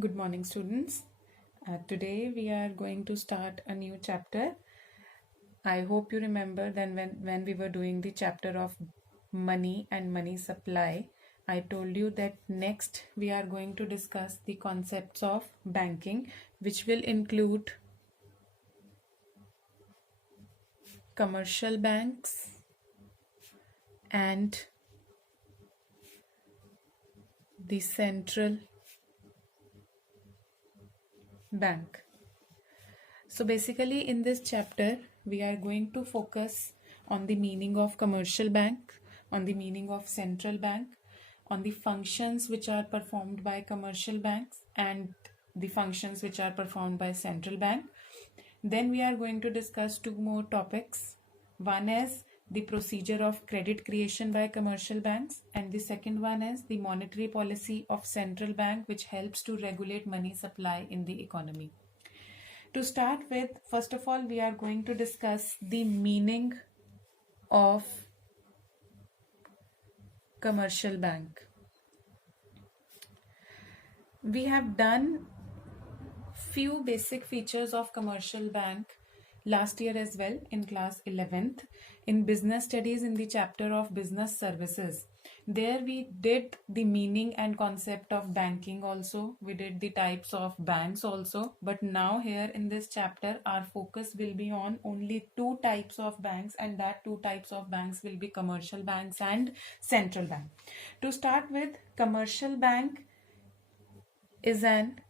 Good morning, students. Today we are going to start a new chapter. I hope you remember then when we were doing the chapter of money and money supply, I told you that next we are going to discuss the concepts of banking, which will include commercial banks and the central bank. So basically in this chapter, we are going to focus on the meaning of commercial bank, on the meaning of central bank, on the functions which are performed by commercial banks and the functions which are performed by central bank. Then we are going to discuss two more topics. One is the procedure of credit creation by commercial banks, and the second one is the monetary policy of central bank, which helps to regulate money supply in the economy. To start with, first of all, we are going to discuss the meaning of commercial bank. We have done few basic features of commercial bank last year as well in class 11th in business studies in the chapter of business services. There we did the meaning and concept of banking also. We did the types of banks also. But now here in this chapter, our focus will be on only two types of banks, and that two types of banks will be commercial banks and central bank. To start with, commercial bank is an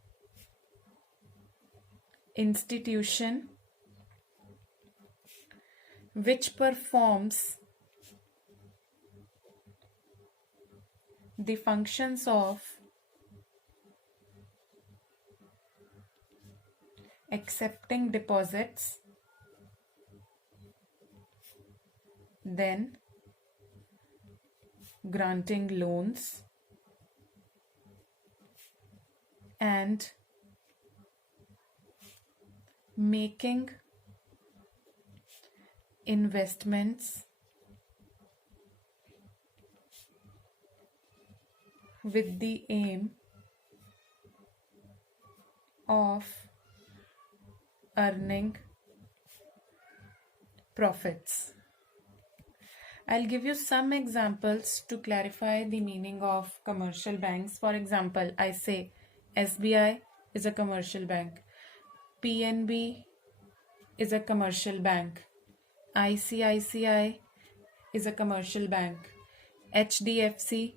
institution which performs the functions of accepting deposits, then granting loans, and making investments with the aim of earning profits. I'll give you some examples to clarify the meaning of commercial banks. For example, I say SBI is a commercial bank, PNB is a commercial bank, ICICI is a commercial bank, HDFC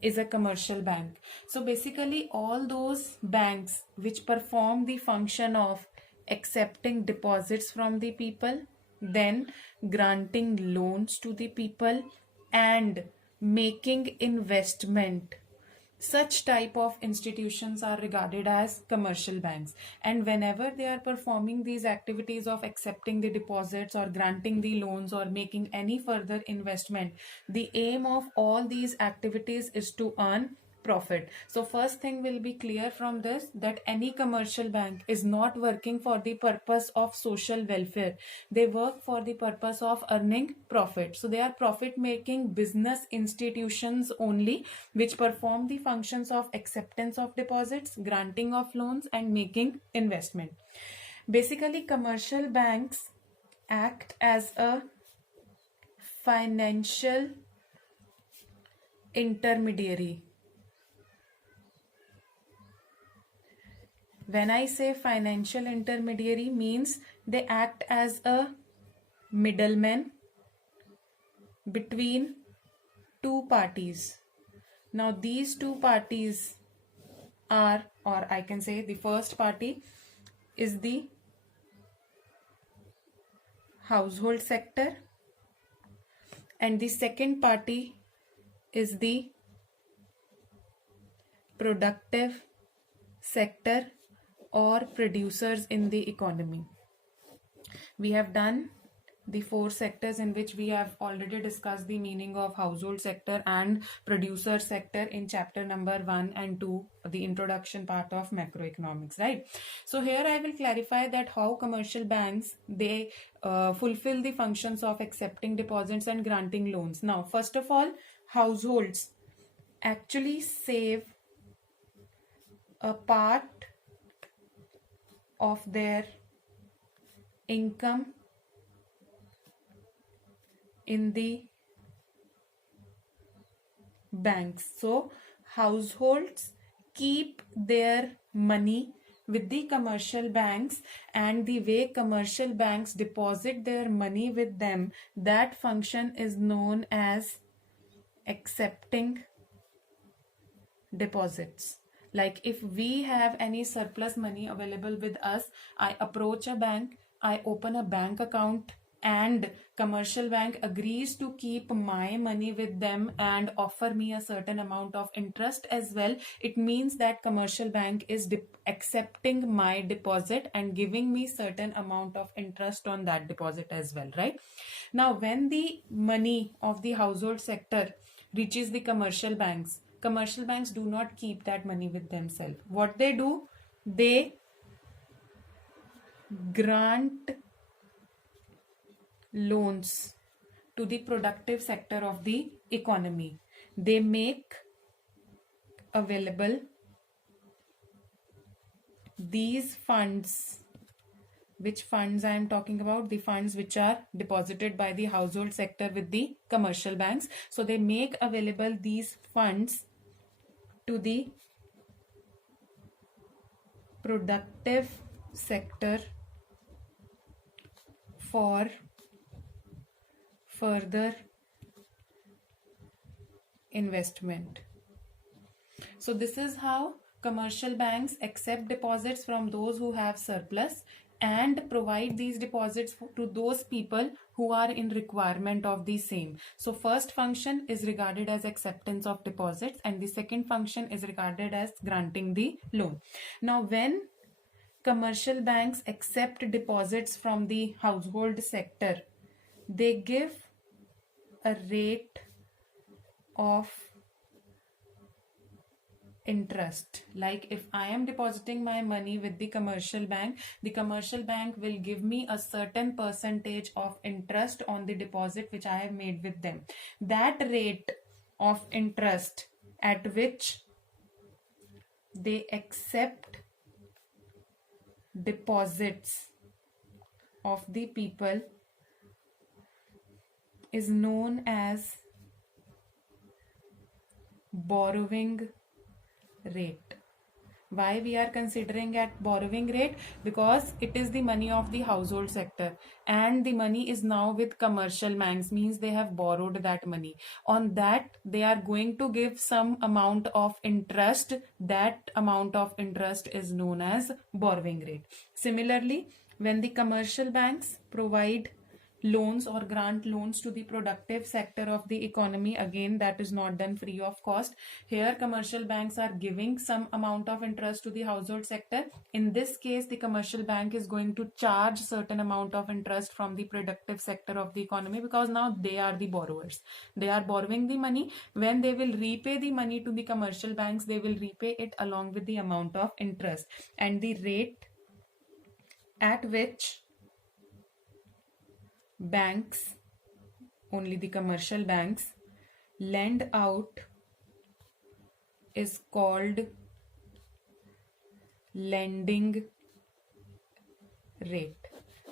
is a commercial bank. So basically all those banks which perform the function of accepting deposits from the people, then granting loans to the people and making investment, such type of institutions are regarded as commercial banks. And whenever they are performing these activities of accepting the deposits or granting the loans or making any further investment, the aim of all these activities is to earn profit. So first thing will be clear from this, that any commercial bank is not working for the purpose of social welfare. They work for the purpose of earning profit. So they are profit making business institutions only, which perform the functions of acceptance of deposits, granting of loans, and making investment. Basically, commercial banks act as a financial intermediary. When I say financial intermediary, means they act as a middleman between two parties. Now these two parties are, or I can say the first party is the household sector, and the second party is the productive sector or producers in the economy. We have done the four sectors in which we have already discussed the meaning of household sector and producer sector in chapter number 1 and 2, the introduction part of macroeconomics, right? So here I will clarify that how commercial banks, they fulfill the functions of accepting deposits and granting loans. Now, first of all, households actually save a part of their income in the banks. So households keep their money with the commercial banks, and the way commercial banks deposit their money with them, that function is known as accepting deposits. Like if we have any surplus money available with us, I approach a bank, I open a bank account, and commercial bank agrees to keep my money with them and offer me a certain amount of interest as well. It means that commercial bank is accepting my deposit and giving me certain amount of interest on that deposit as well, right? Now when the money of the household sector reaches the commercial banks do not keep that money with themselves. What they do, they grant loans to the productive sector of the economy. They make available these funds. Which funds I am talking about? The funds which are deposited by the household sector with the commercial banks. So they make available these funds to the productive sector for further investment. So this is how commercial banks accept deposits from those who have surplus and provide these deposits to those people who are in requirement of the same. So first function is regarded as acceptance of deposits, and the second function is regarded as granting the loan. Now when commercial banks accept deposits from the household sector, they give a rate of interest. Like if I am depositing my money with the commercial bank will give me a certain percentage of interest on the deposit which I have made with them. That rate of interest at which they accept deposits of the people is known as borrowing rate. Why we are considering at borrowing rate? Because it is the money of the household sector and the money is now with commercial banks, means they have borrowed that money. On that they are going to give some amount of interest. That amount of interest is known as borrowing rate. Similarly, when the commercial banks provide loans or grant loans to the productive sector of the economy, again that is not done free of cost. Here commercial banks are giving some amount of interest to the household sector. In this case the commercial bank is going to charge certain amount of interest from the productive sector of the economy, because now they are the borrowers. They are borrowing the money. When they will repay the money to the commercial banks, they will repay it along with the amount of interest, and the rate at which banks, only the commercial banks, lend out is called lending rate.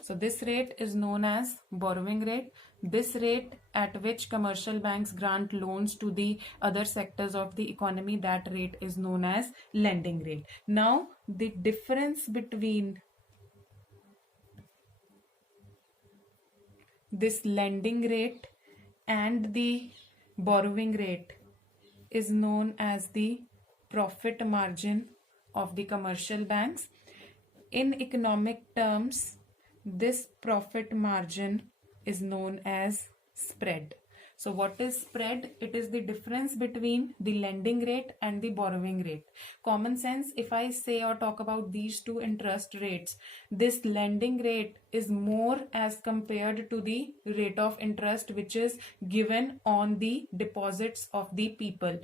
So this rate is known as borrowing rate. This rate at which commercial banks grant loans to the other sectors of the economy, that rate is known as lending rate. Now the difference between this lending rate and the borrowing rate is known as the profit margin of the commercial banks. In economic terms, this profit margin is known as spread. So what is spread? It is the difference between the lending rate and the borrowing rate. Common sense, if I say or talk about these two interest rates, this lending rate is more as compared to the rate of interest which is given on the deposits of the people.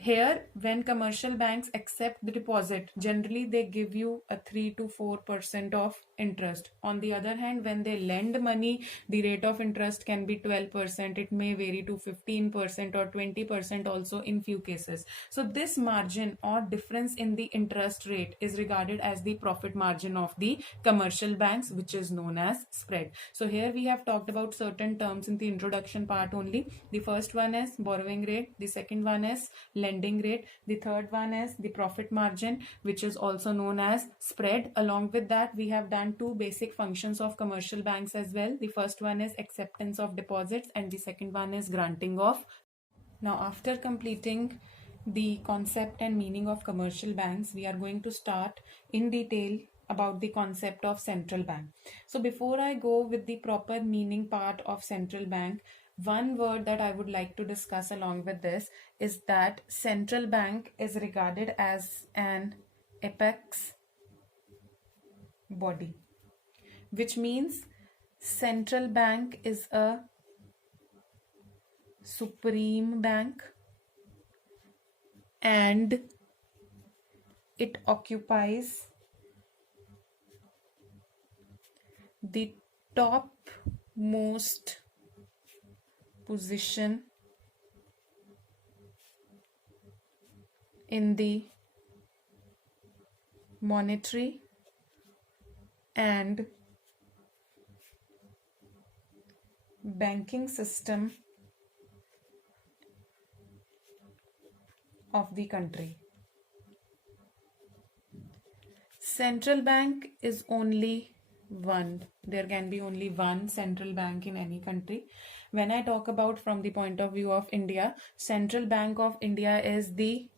here, when commercial banks accept the deposit, generally they give you a 3 to 4% of interest. On the other hand, when they lend money, the rate of interest can be 12%. It may vary to 15% or 20% also in few cases. So this margin or difference in the interest rate is regarded as the profit margin of the commercial banks, which is known as spread. So here we have talked about certain terms in the introduction part only. The first one is borrowing rate, the second one is lending rate, the third one is the profit margin, which is also known as spread. Along with that, we have done two basic functions of commercial banks as well. The first one is acceptance of deposits and the second one is granting of. Now, after completing the concept and meaning of commercial banks, we are going to start in detail about the concept of central bank. So before I go with the proper meaning part of central bank, one word that I would like to discuss along with this is that central bank is regarded as an apex body, which means central bank is a supreme bank and it occupies the topmost position in the monetary and banking system of the country. Central bank is only one. There can be only one central bank in any country. When I talk about from the point of view of India, Central Bank of India is the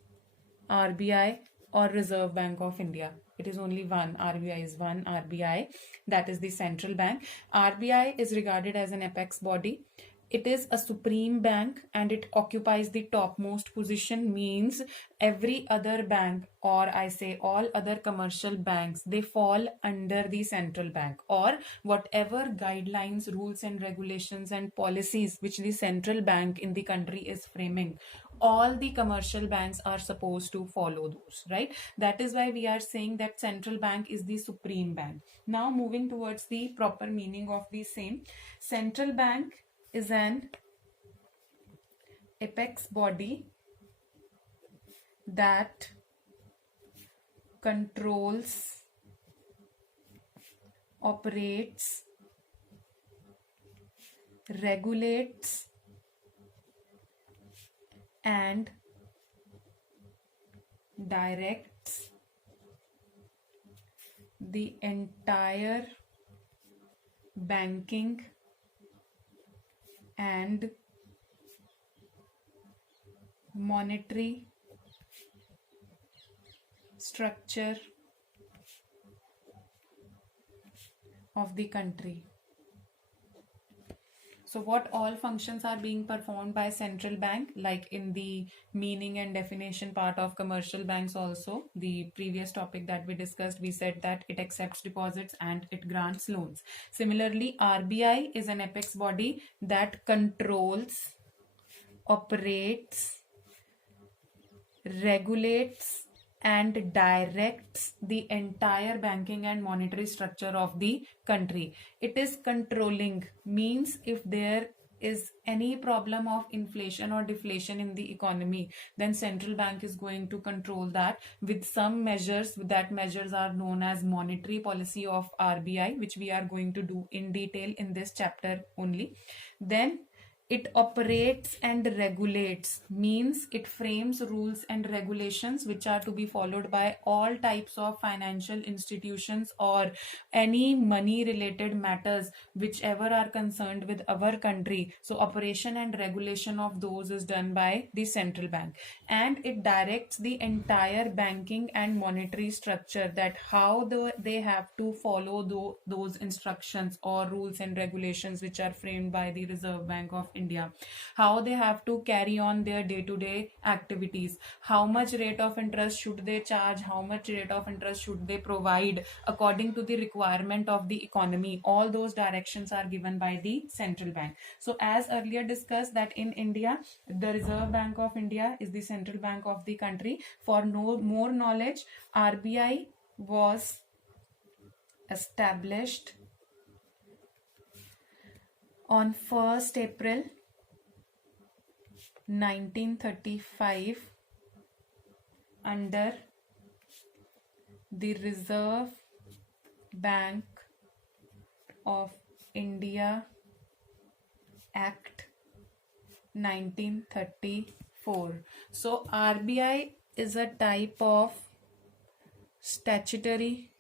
RBI or Reserve Bank of India. It is only one. RBI is one. RBI, that is the central bank. RBI is regarded as an apex body. It is a supreme bank and it occupies the topmost position, means every other bank, or I say all other commercial banks, they fall under the central bank, or whatever guidelines, rules and regulations and policies which the central bank in the country is framing, all the commercial banks are supposed to follow those, right? That is why we are saying that central bank is the supreme bank. Now moving towards the proper meaning of the same, central bank is an apex body that controls, operates, regulates and directs the entire banking and monetary structure of the country. So what all functions are being performed by central bank, like in the meaning and definition part of commercial banks also, the previous topic that we discussed, we said that it accepts deposits and it grants loans. Similarly, RBI is an apex body that controls, operates, regulates and directs the entire banking and monetary structure of the country. It is controlling, means if there is any problem of inflation or deflation in the economy, then central bank is going to control that with some measures. That measures are known as monetary policy of RBI, which we are going to do in detail in this chapter only. Then it operates and regulates, means it frames rules and regulations which are to be followed by all types of financial institutions or any money related matters whichever are concerned with our country. So operation and regulation of those is done by the central bank, and it directs the entire banking and monetary structure, that how they have to follow those instructions or rules and regulations which are framed by the Reserve Bank of India, how they have to carry on their day-to-day activities, how much rate of interest should they charge, how much rate of interest should they provide according to the requirement of the economy. All those directions are given by the central bank. So as earlier discussed, that in India, the Reserve Bank of India is the central bank of the country. For no more knowledge, RBI was established on 1st April 1935 under the Reserve Bank of India Act 1934. So RBI is a type of statutory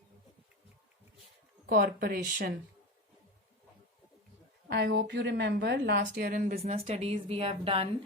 corporation. I hope you remember last year in business studies we have done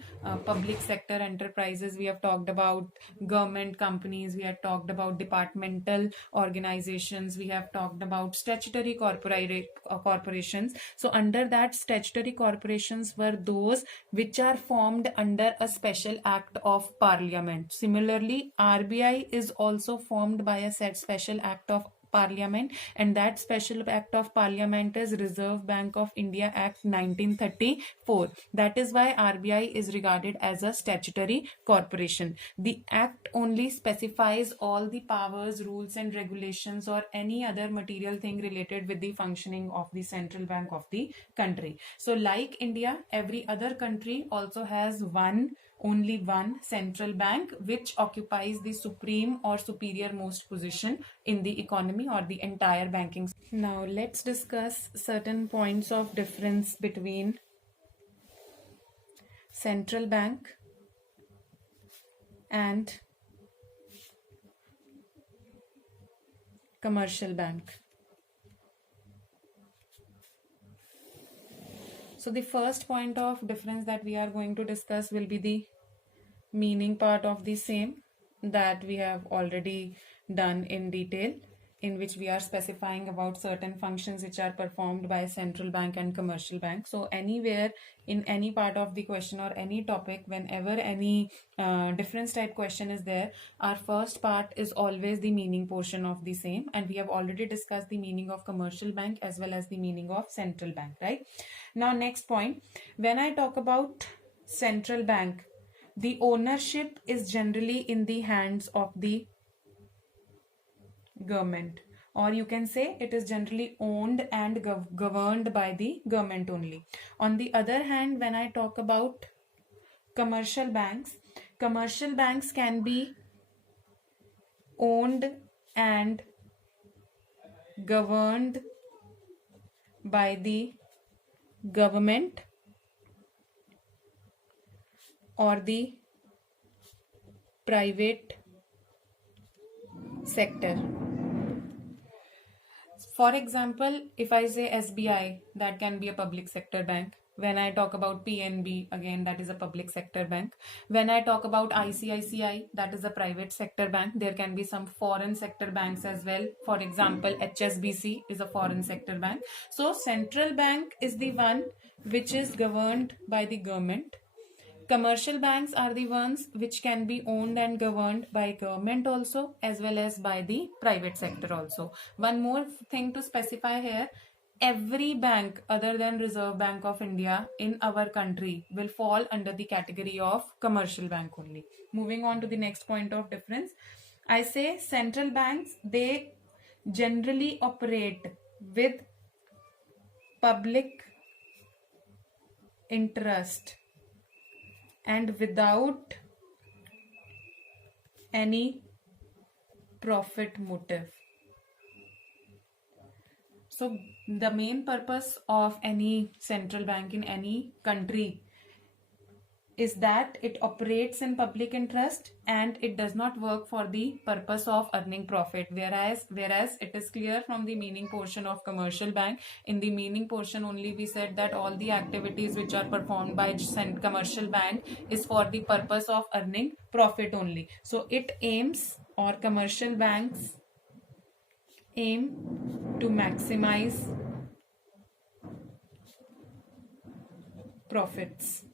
public sector enterprises, we have talked about government companies, we have talked about departmental organizations, we have talked about statutory corporations. So under that, statutory corporations were those which are formed under a special act of parliament. Similarly, RBI is also formed by a special act of Parliament, and that special act of Parliament is Reserve Bank of India Act 1934. That is why RBI is regarded as a statutory corporation. The act only specifies all the powers, rules and regulations or any other material thing related with the functioning of the central bank of the country. So like India, every other country also has only one central bank which occupies the supreme or superior most position in the economy or the entire banking. Now let's discuss certain points of difference between central bank and commercial bank. So the first point of difference that we are going to discuss will be the meaning part of the same, that we have already done in detail, in which we are specifying about certain functions which are performed by central bank and commercial bank. So anywhere in any part of the question or any topic, whenever any difference type question is there, our first part is always the meaning portion of the same, and we have already discussed the meaning of commercial bank as well as the meaning of central bank, right? Now next point, when I talk about central bank, the ownership is generally in the hands of the government, or you can say it is generally owned and governed by the government only. On the other hand, when I talk about commercial banks can be owned and governed by the government or the private sector. For example, if I say SBI, that can be a public sector bank. When I talk about PNB, again, that is a public sector bank. When I talk about ICICI, that is a private sector bank. There can be some foreign sector banks as well. For example, HSBC is a foreign sector bank. So central bank is the one which is governed by the government. Commercial banks are the ones which can be owned and governed by government also, as well as by the private sector also. One more thing to specify here, every bank other than Reserve Bank of India in our country will fall under the category of commercial bank only. Moving on to the next point of difference, I say central banks, they generally operate with public interest and without any profit motive. So the main purpose of any central bank in any country is that it operates in public interest and it does not work for the purpose of earning profit, whereas it is clear from the meaning portion of commercial bank. In the meaning portion only we said that all the activities which are performed by commercial bank is for the purpose of earning profit only. So it aims, or commercial banks aim to maximize profits.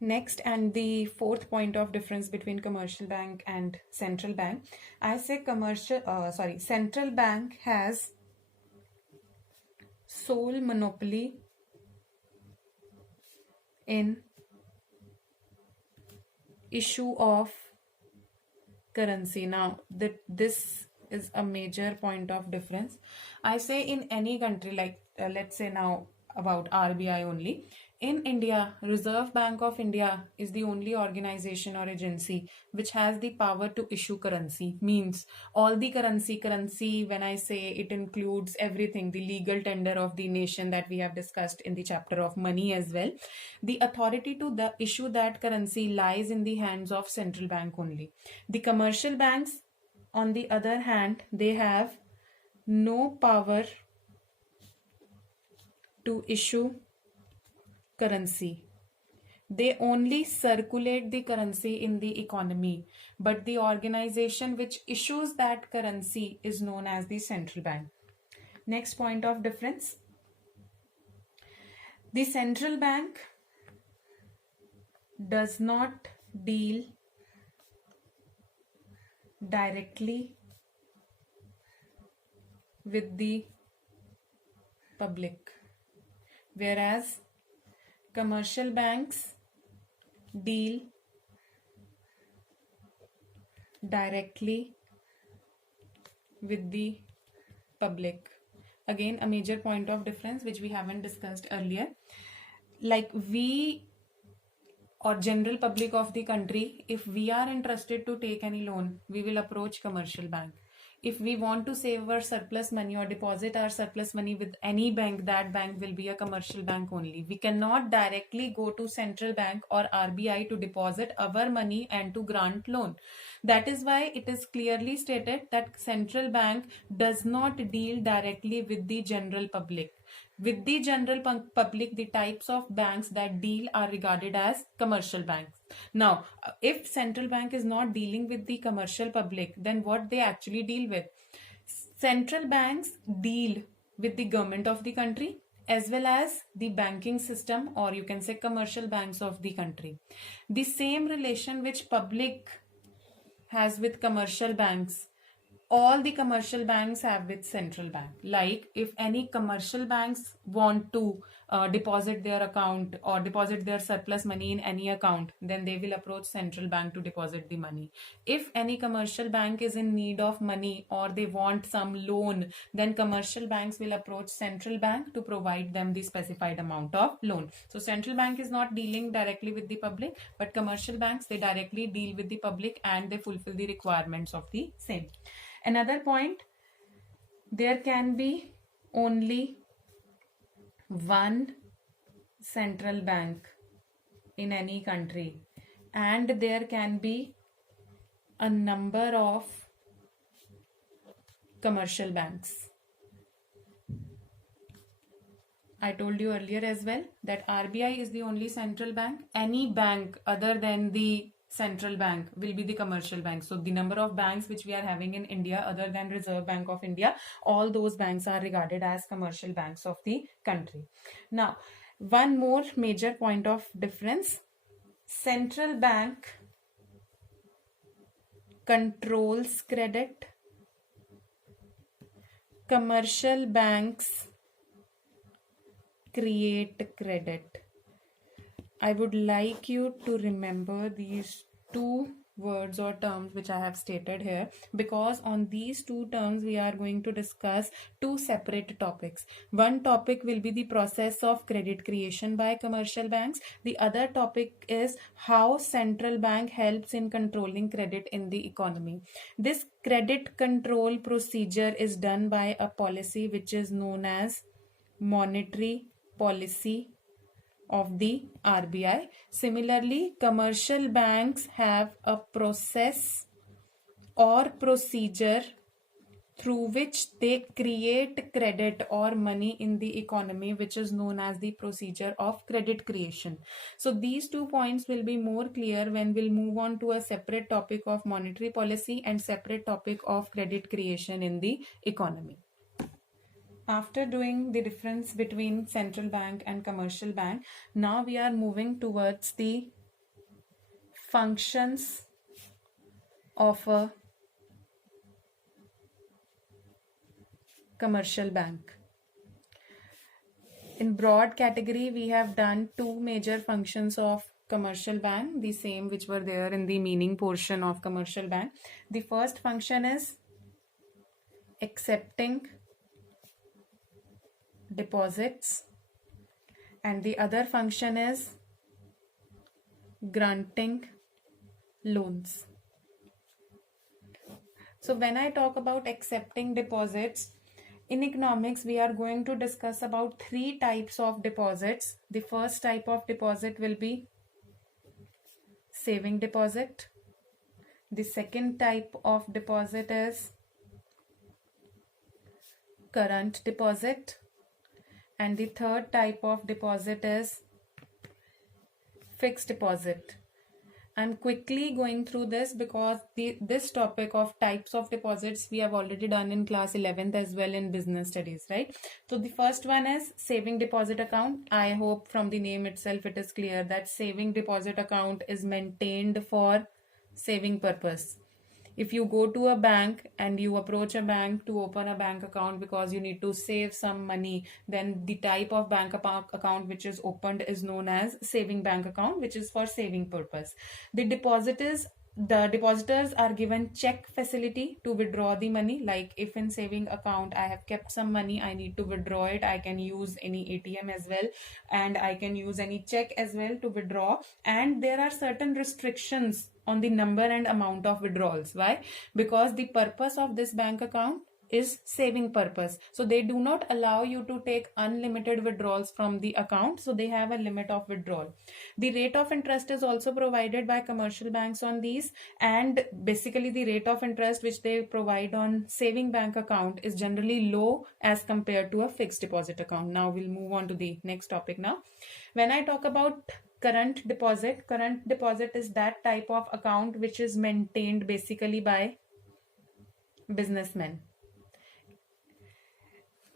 Next, and the fourth point of difference between commercial bank and central bank, I say central bank has sole monopoly in issue of currency. Now, this is a major point of difference. I say in any country, like let's say now about RBI only. In India, Reserve Bank of India is the only organization or agency which has the power to issue currency. Means all the currency, when I say it includes everything, the legal tender of the nation that we have discussed in the chapter of money as well. The authority to issue that currency lies in the hands of central bank only. The commercial banks, on the other hand, they have no power to issue currency. They only circulate the currency in the economy, but the organization which issues that currency is known as the central bank. Next point of difference. The central bank does not deal directly with the public, whereas commercial banks deal directly with the public. Again, a major point of difference which we haven't discussed earlier. Like we or general public of the country, if we are interested to take any loan, we will approach commercial bank. If we want to save our surplus money or deposit our surplus money with any bank, that bank will be a commercial bank only. We cannot directly go to central bank or RBI to deposit our money and to grant loan. That is why it is clearly stated that central bank does not deal directly with the general public. With the general public, the types of banks that deal are regarded as commercial banks. Now, if central bank is not dealing with the commercial public, then what they actually deal with? Central banks deal with the government of the country as well as the banking system, or you can say commercial banks of the country. The same relation which public has with commercial banks, all the commercial banks have with central bank. Like if any commercial banks want to deposit their account or deposit their surplus money in any account, then they will approach central bank to deposit the money. If any commercial bank is in need of money or they want some loan, then commercial banks will approach central bank to provide them the specified amount of loan. So central bank is not dealing directly with the public, but commercial banks, they directly deal with the public and they fulfill the requirements of the same. Another point, there can be only one central bank in any country and there can be a number of commercial banks. I told you earlier as well that RBI is the only central bank. Any bank other than the central bank will be the commercial bank. So the number of banks which we are having in India other than Reserve Bank of India, all those banks are regarded as commercial banks of the country. Now, one more major point of difference. Central bank controls credit. Commercial banks create credit. I would like you to remember these two words or terms which I have stated here, because on these two terms we are going to discuss two separate topics. One topic will be the process of credit creation by commercial banks. The other topic is how central bank helps in controlling credit in the economy. This credit control procedure is done by a policy which is known as monetary policy of the RBI. Similarly, commercial banks have a process or procedure through which they create credit or money in the economy, which is known as the procedure of credit creation. So these 2 points will be more clear when we'll move on to a separate topic of monetary policy and separate topic of credit creation in the economy. After doing the difference between central bank and commercial bank, now we are moving towards the functions of a commercial bank. In broad category, we have done two major functions of commercial bank, the same which were there in the meaning portion of commercial bank. The first function is accepting deposits and the other function is granting loans. So when I talk about accepting deposits, in economics, we are going to discuss about three types of deposits. The first type of deposit will be saving deposit. The second type of deposit is current deposit. And the third type of deposit is fixed deposit. I'm quickly going through this because this topic of types of deposits we have already done in class 11th as well in business studies, right? So the first one is saving deposit account. I hope from the name itself it is clear that saving deposit account is maintained for saving purpose. If you go to a bank and you approach a bank to open a bank account because you need to save some money, then the type of bank account which is opened is known as saving bank account, which is for saving purpose. The depositors are given check facility to withdraw the money. Like if in saving account I have kept some money, I need to withdraw it, I can use any ATM as well, and I can use any check as well to withdraw. And there are certain restrictions on the number and amount of withdrawals. Why? Because the purpose of this bank account is saving purpose. So they do not allow you to take unlimited withdrawals from the account. So they have a limit of withdrawal. The rate of interest is also provided by commercial banks on these, and basically the rate of interest which they provide on saving bank account is generally low as compared to a fixed deposit account. Now we'll move on to the next topic now. When I talk about current deposit is that type of account which is maintained basically by businessmen.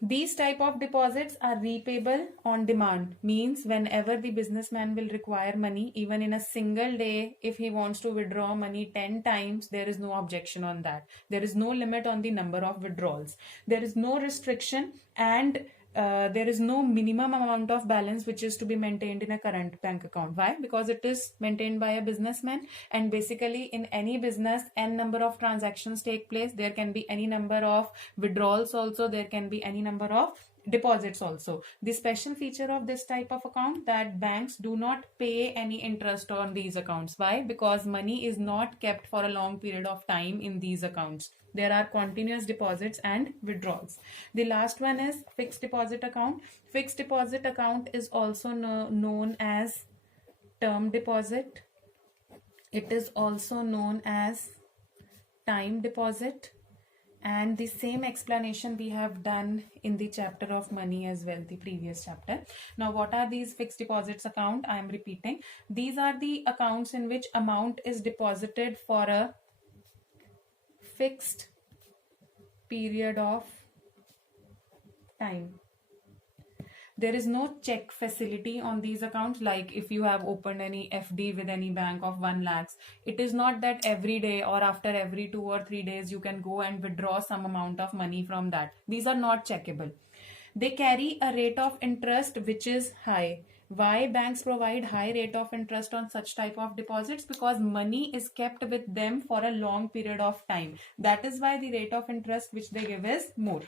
These type of deposits are repayable on demand, means whenever the businessman will require money, even in a single day, if he wants to withdraw money 10 times, there is no objection on that. There is no limit on the number of withdrawals. There is no restriction, and there is no minimum amount of balance which is to be maintained in a current bank account. Why? Because it is maintained by a businessman, and basically in any business n number of transactions take place. There can be any number of withdrawals also, there can be any number of deposits also. The special feature of this type of account that banks do not pay any interest on these accounts. Why? Because money is not kept for a long period of time in these accounts. There are continuous deposits and withdrawals. The last one is fixed deposit account. Fixed deposit account is also known as term deposit. It is also known as time deposit. And the same explanation we have done in the chapter of money as well, the previous chapter. Now, what are these fixed deposits account? I am repeating. These are the accounts in which amount is deposited for a fixed period of time. There is no check facility on these accounts. Like if you have opened any FD with any bank of 1 lakhs, it is not that every day or after every 2 or 3 days you can go and withdraw some amount of money from that. These are not checkable. They carry a rate of interest which is high. Why banks provide high rate of interest on such type of deposits? Because money is kept with them for a long period of time. That is why the rate of interest which they give is more.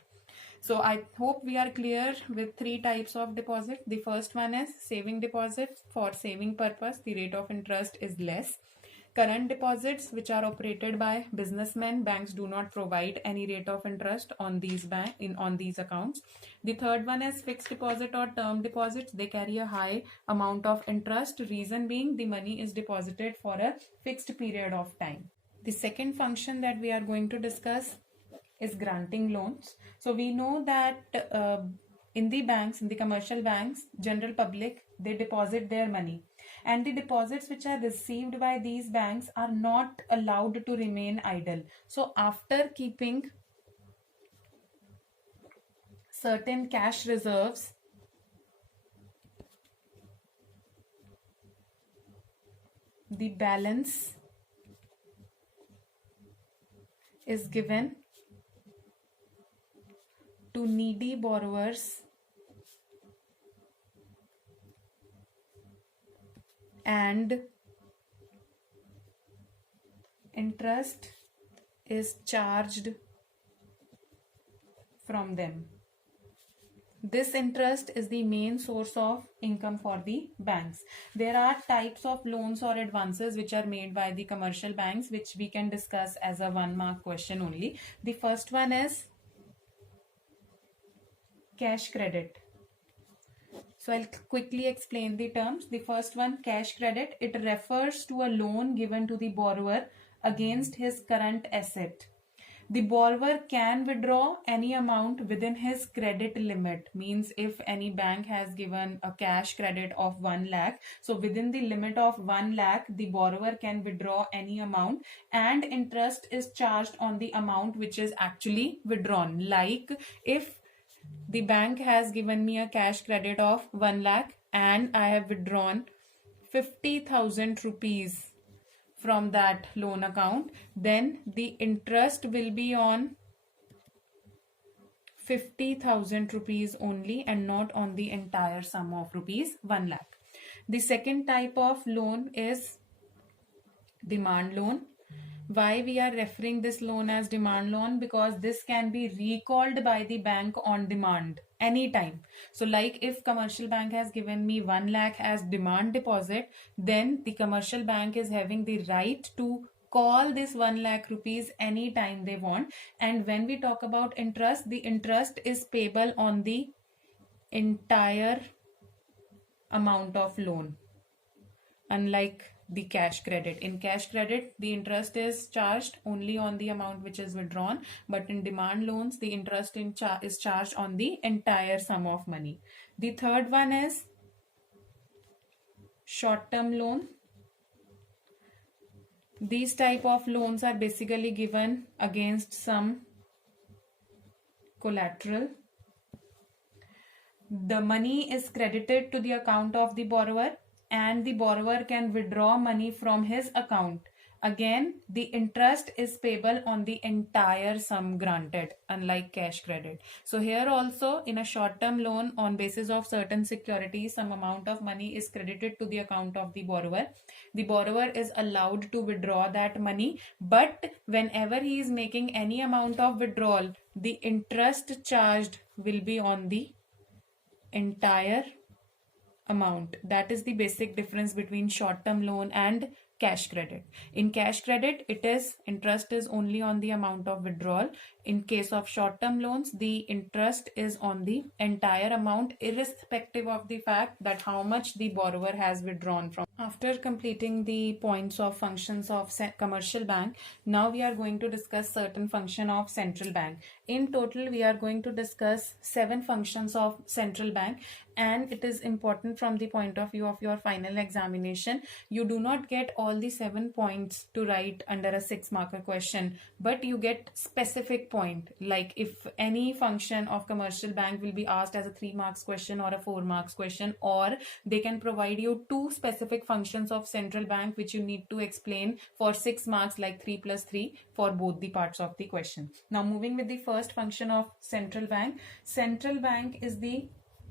So I hope we are clear with three types of deposit. The first one is saving deposit. For saving purpose, the rate of interest is less. Current deposits, which are operated by businessmen, banks do not provide any rate of interest on these accounts. The third one is fixed deposit or term deposits. They carry a high amount of interest. Reason being, the money is deposited for a fixed period of time. The second function that we are going to discuss is granting loans. So we know that in the banks, in the commercial banks, general public, they deposit their money, and the deposits which are received by these banks are not allowed to remain idle. So after keeping certain cash reserves the balance is given to needy borrowers and interest is charged from them. This interest is the main source of income for the banks. There are types of loans or advances which are made by the commercial banks, which we can discuss as a 1-mark question only. The first one is cash credit. So I'll quickly explain the terms. The first one, cash credit, it refers to a loan given to the borrower against his current asset. The borrower can withdraw any amount within his credit limit. Means if any bank has given a cash credit of 1 lakh, so within the limit of 1 lakh, the borrower can withdraw any amount and interest is charged on the amount which is actually withdrawn. Like if the bank has given me a cash credit of 1 lakh and I have withdrawn 50,000 rupees from that loan account, then the interest will be on 50,000 rupees only and not on the entire sum of rupees 1 lakh. The second type of loan is demand loan. Why we are referring this loan as demand loan? Because this can be recalled by the bank on demand anytime. So like if commercial bank has given me 1 lakh as demand deposit, then the commercial bank is having the right to call this 1 lakh rupees anytime they want. And when we talk about interest, the interest is payable on the entire amount of loan, unlike the cash credit. In cash credit, the interest is charged only on the amount which is withdrawn, but in demand loans, the interest is charged on the entire sum of money. The third one is short-term loan. These type of loans are basically given against some collateral. The money is credited to the account of the borrower and the borrower can withdraw money from his account. Again, the interest is payable on the entire sum granted, unlike cash credit. So here also, in a short-term loan on basis of certain securities, some amount of money is credited to the account of the borrower. The borrower is allowed to withdraw that money, but whenever he is making any amount of withdrawal, the interest charged will be on the entire amount. That is the basic difference between short-term loan and cash credit. In cash credit, interest is only on the amount of withdrawal. In case of short-term loans, the interest is on the entire amount, irrespective of the fact that how much the borrower has withdrawn from. After completing the points of functions of commercial bank, now we are going to discuss certain function of central bank. In total, we are going to discuss 7 functions of central bank, and it is important from the point of view of your final examination. You do not get all the 7 points to write under a 6-marker question, but you get specific point. Like if any function of commercial bank will be asked as a 3 marks question or a 4 marks question, or they can provide you 2 specific functions of central bank which you need to explain for 6 marks, like 3 plus 3 for both the parts of the question. Now moving with the first function of central bank. Central bank is the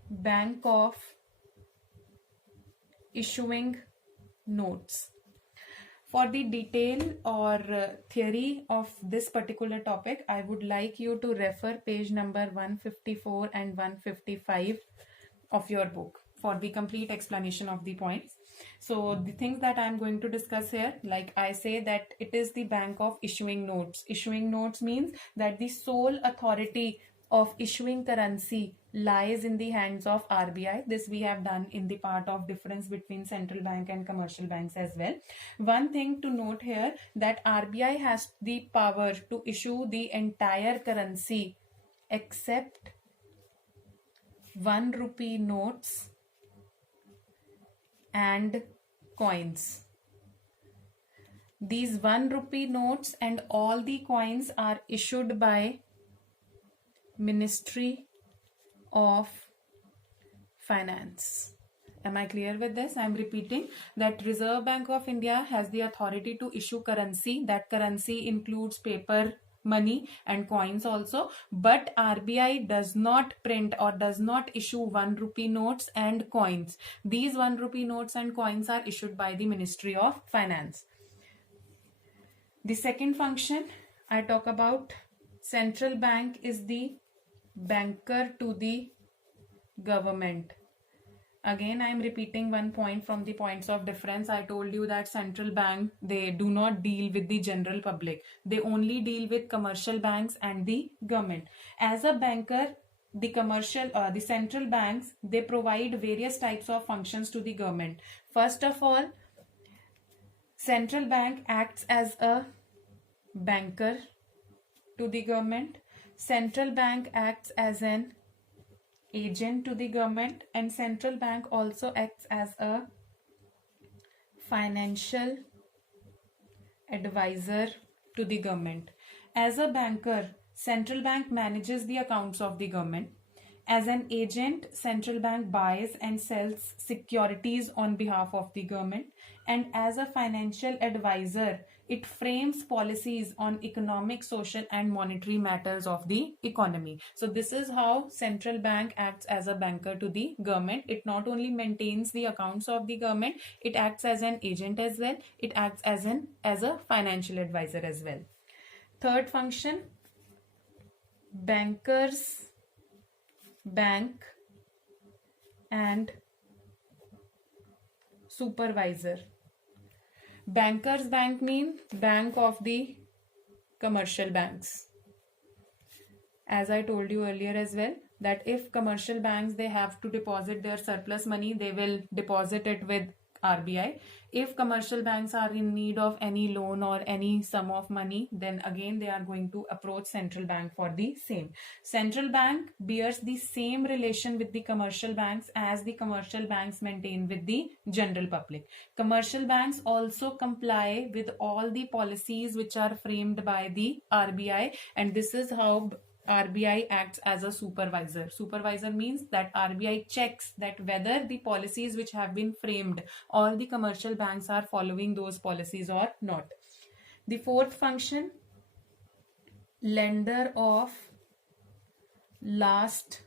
bank of issuing notes. For the detail or theory of this particular topic, I would like you to refer page number 154 and 155 of your book for the complete explanation of the points. So the things that I am going to discuss here, like I say that it is the bank of issuing notes. Issuing notes means that the sole authority of issuing currency lies in the hands of RBI. This we have done in the part of difference between central bank and commercial banks as well. One thing to note here, that RBI has the power to issue the entire currency except 1 rupee notes and coins. These 1 rupee notes and all the coins are issued by Ministry of finance. Am I clear with this? I am repeating that Reserve Bank of India has the authority to issue currency. That currency includes paper money and coins also, but RBI does not print or does not issue 1 rupee notes and coins. These 1 rupee notes and coins are issued by the Ministry of Finance. The second function I talk about, central bank is the banker to the government. Again, I am repeating one point from the points of difference. I told you that central bank, they do not deal with the general public. They only deal with commercial banks and the government. As a banker, the central banks, they provide various types of functions to the government. First of all, central bank acts as a banker to the government. Central bank acts as an agent to the government, and central bank also acts as a financial advisor to the government. As a banker, central bank manages the accounts of the government. As an agent, central bank buys and sells securities on behalf of the government. And as a financial advisor, it frames policies on economic, social, and monetary matters of the economy. So this is how central bank acts as a banker to the government. It not only maintains the accounts of the government, it acts as an agent as well. It acts as a financial advisor as well. Third function, bankers bank and supervisor. Bankers bank mean bank of the commercial banks. As I told you earlier as well, that if commercial banks, they have to deposit their surplus money, they will deposit it with RBI. If commercial banks are in need of any loan or any sum of money, then again they are going to approach central bank for the same. Central bank bears the same relation with the commercial banks as the commercial banks maintain with the general public. Commercial banks also comply with all the policies which are framed by the RBI, and this is how RBI acts as a supervisor. Supervisor means that RBI checks that whether the policies which have been framed, all the commercial banks are following those policies or not. The fourth function, lender of last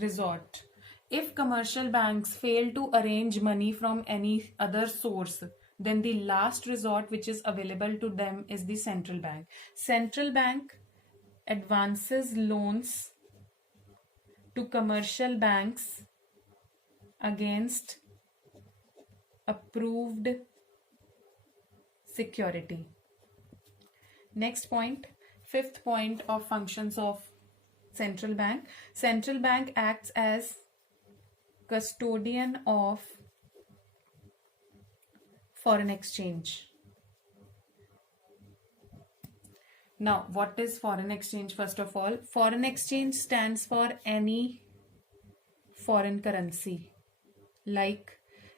resort. If commercial banks fail to arrange money from any other source, then the last resort which is available to them is the central bank. Central bank advances loans to commercial banks against approved security. Next point, fifth point of functions of central bank. Central bank acts as custodian of foreign exchange. Now, what is foreign exchange? First of all, foreign exchange stands for any foreign currency. Like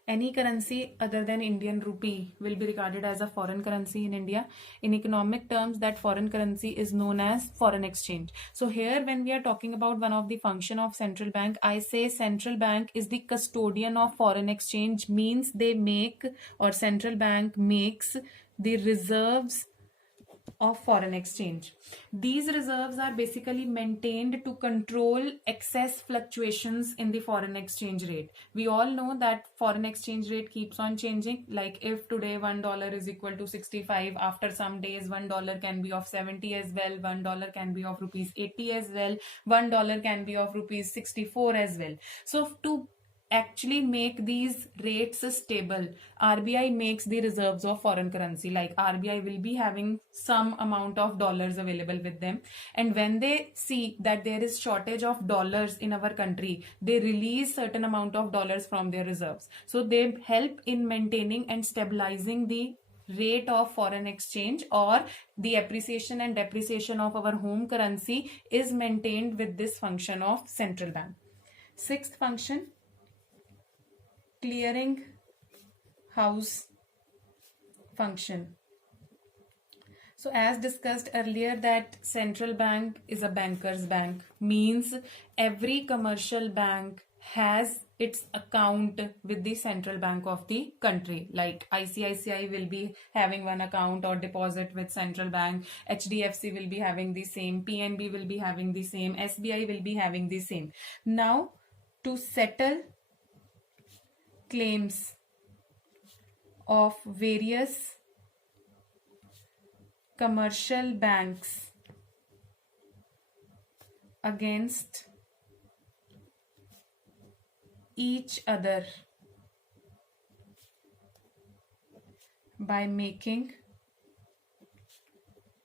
any currency other than Indian rupee will be regarded as a foreign currency in India. In economic terms, that foreign currency is known as foreign exchange. So here, when we are talking about one of the function of central bank, I say central bank is the custodian of foreign exchange, means they make, or central bank makes, the reserves of foreign exchange. These reserves are basically maintained to control excess fluctuations in the foreign exchange rate. We all know that foreign exchange rate keeps on changing. Like if today $1 is equal to 65, after some days $1 can be of 70 as well, $1 can be of rupees 80 as well, $1 can be of rupees 64 as well. So to actually make these rates stable, RBI makes the reserves of foreign currency. Like RBI will be having some amount of dollars available with them, and when they see that there is shortage of dollars in our country, they release certain amount of dollars from their reserves. So they help in maintaining and stabilizing the rate of foreign exchange, or the appreciation and depreciation of our home currency is maintained with this function of central bank. Sixth function, clearing house function. So as discussed earlier that central bank is a banker's bank, means every commercial bank has its account with the central bank of the country. Like ICICI will be having one account or deposit with central bank, HDFC will be having the same, PNB will be having the same, SBI will be having the same. Now to settle claims of various commercial banks against each other by making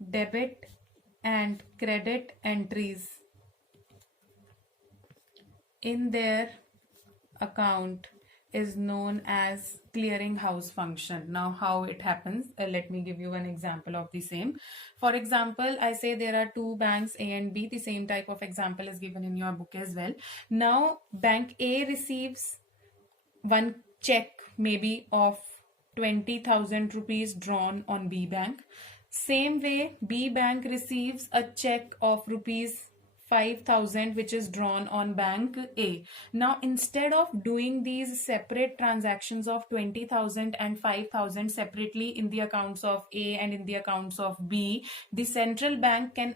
debit and credit entries in their account is known as clearinghouse function. Now how it happens, let me give you an example of the same. For example, I say there are two banks A and B. The same type of example is given in your book as well. Now bank A receives one check maybe of 20,000 rupees drawn on B bank. Same way B bank receives a check of rupees 5,000 which is drawn on bank A. Now instead of doing these separate transactions of 20,000 and 5,000 separately in the accounts of A and in the accounts of B, the central bank can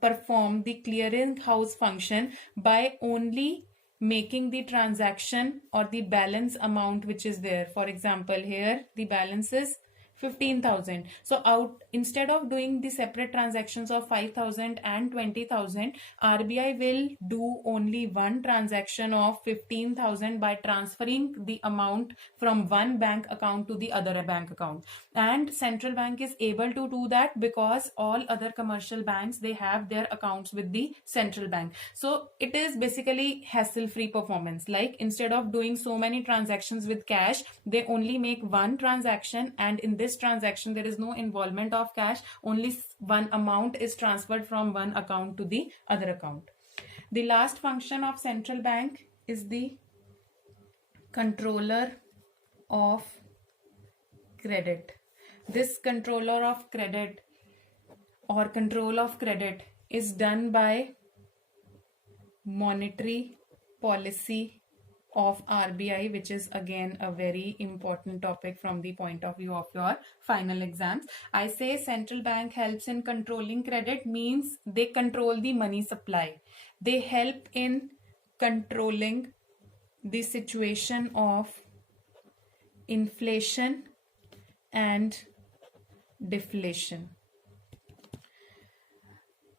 perform the clearinghouse function by only making the transaction or the balance amount which is there. For example, here the balance is 15,000. So out, instead of doing the separate transactions of 5,000 and 20,000, RBI will do only one transaction of 15,000 by transferring the amount from one bank account to the other bank account. And central bank is able to do that because all other commercial banks, they have their accounts with the central bank. So it is basically hassle-free performance. Like instead of doing so many transactions with cash, they only make one transaction, and in this transaction there is no involvement of cash, only one amount is transferred from one account to the other account. The last function of central bank is the controller of credit. This controller of credit or control of credit is done by monetary policy of RBI, which is again a very important topic from the point of view of your final exams. I say central bank helps in controlling credit, means they control the money supply. They help in controlling the situation of inflation and deflation.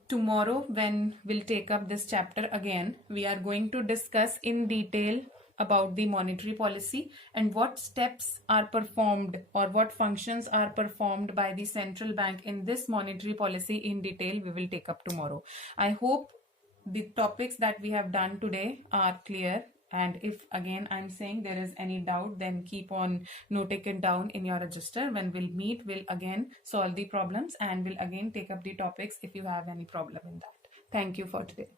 Tomorrow, when we'll take up this chapter again, we are going to discuss in detail about the monetary policy and what steps are performed or what functions are performed by the central bank in this monetary policy in detail. We will take up tomorrow. I hope the topics that we have done today are clear, and if again I'm saying there is any doubt, then keep on noting it down in your register. When we'll meet, we'll again solve the problems and we'll again take up the topics if you have any problem in that. Thank you for today.